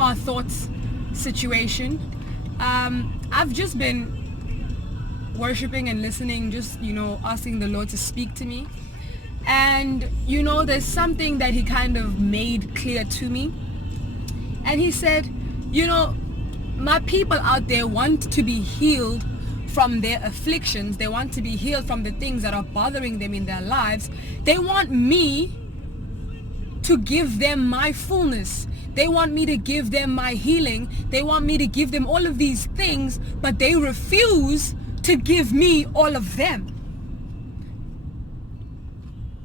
car thoughts situation. I've just been worshiping and listening, just, asking the Lord to speak to me. And, there's something that he kind of made clear to me. And he said, my people out there want to be healed from their afflictions. They want to be healed from the things that are bothering them in their lives. They want me to give them my fullness. They want me to give them my healing. They want me to give them all of these things, but they refuse to give me all of them.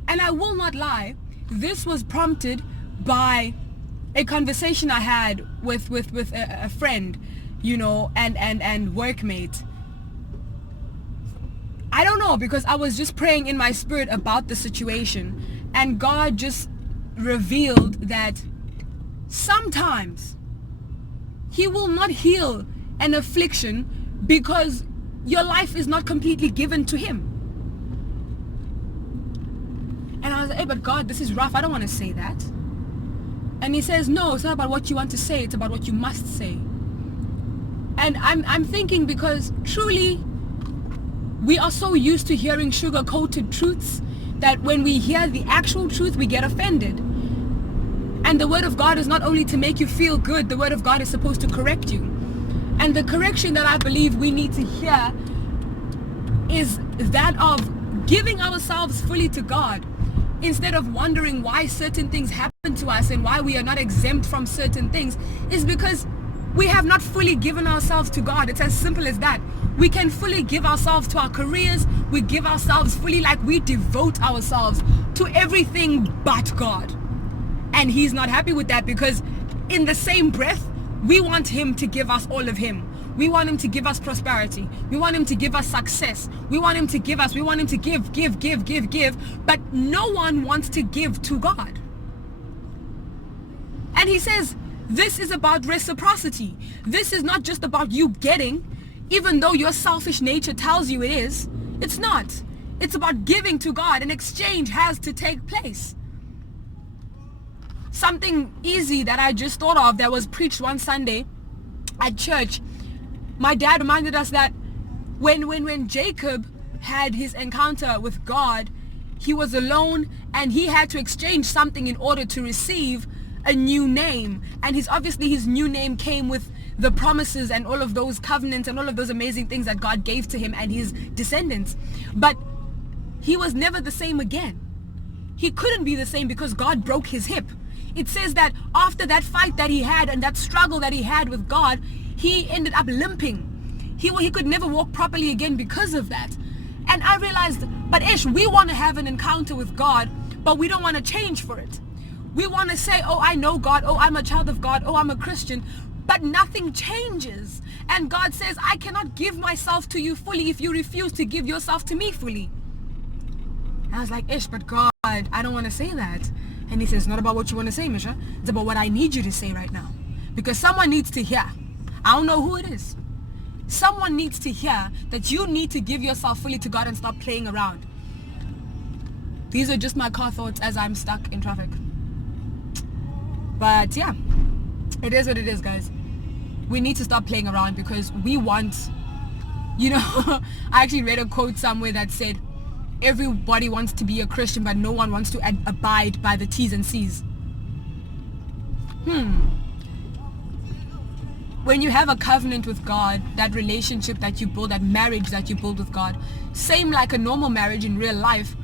And I will not lie, this was prompted by a conversation I had with a friend, and workmate. I don't know, because I was just praying in my spirit about the situation, and God just revealed that sometimes he will not heal an affliction because your life is not completely given to him. And I was like, hey, but God, this is rough. I don't want to say that. And he says, no, it's not about what you want to say. It's about what you must say. And I'm thinking, because truly we are so used to hearing sugar-coated truths that when we hear the actual truth, we get offended. And the word of God is not only to make you feel good, the word of God is supposed to correct you. And the correction that I believe we need to hear is that of giving ourselves fully to God, instead of wondering why certain things happen to us and why we are not exempt from certain things, is because we have not fully given ourselves to God. It's as simple as that. We can fully give ourselves to our careers. We give ourselves fully, like we devote ourselves to everything but God. And he's not happy with that, because in the same breath, we want him to give us all of him. We want him to give us prosperity. We want him to give us success. We want him to give, but no one wants to give to God. And he says, this is about reciprocity. This is not just about you getting, even though your selfish nature tells you it is. It's not. It's about giving to God. An exchange has to take place. Something easy that I just thought of that was preached one Sunday at church. My dad reminded us that when Jacob had his encounter with God, he was alone and he had to exchange something in order to receive a new name. And his new name came with the promises and all of those covenants and all of those amazing things that God gave to him and his descendants. But he was never the same again. He couldn't be the same because God broke his hip. It says that after that fight that he had and that struggle that he had with God, he ended up limping. He could never walk properly again because of that. And I realized, but we want to have an encounter with God, but we don't want to change for it. We want to say, oh, I know God. Oh, I'm a child of God. Oh, I'm a Christian. But nothing changes. And God says, I cannot give myself to you fully if you refuse to give yourself to me fully. And I was like, but God, I don't want to say that. And he says, it's not about what you want to say, Misha. It's about what I need you to say right now. Because someone needs to hear. I don't know who it is. Someone needs to hear that you need to give yourself fully to God and stop playing around. These are just my car thoughts as I'm stuck in traffic. But yeah, it is what it is, guys. We need to stop playing around because we want, I actually read a quote somewhere that said, everybody wants to be a Christian, but no one wants to abide by the T's and C's. When you have a covenant with God, that relationship that you build, that marriage that you build with God, same like a normal marriage in real life,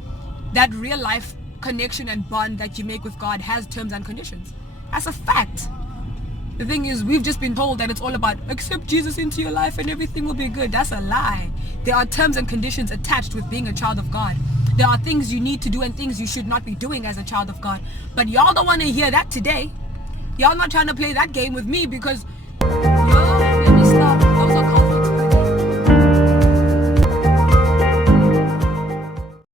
that real life connection and bond that you make with God has terms and conditions. That's a fact. The thing is, we've just been told that it's all about accept Jesus into your life and everything will be good. That's a lie. There are terms and conditions attached with being a child of God. There are things you need to do and things you should not be doing as a child of God. But y'all don't want to hear that today. Y'all not trying to play that game with me because, let me stop.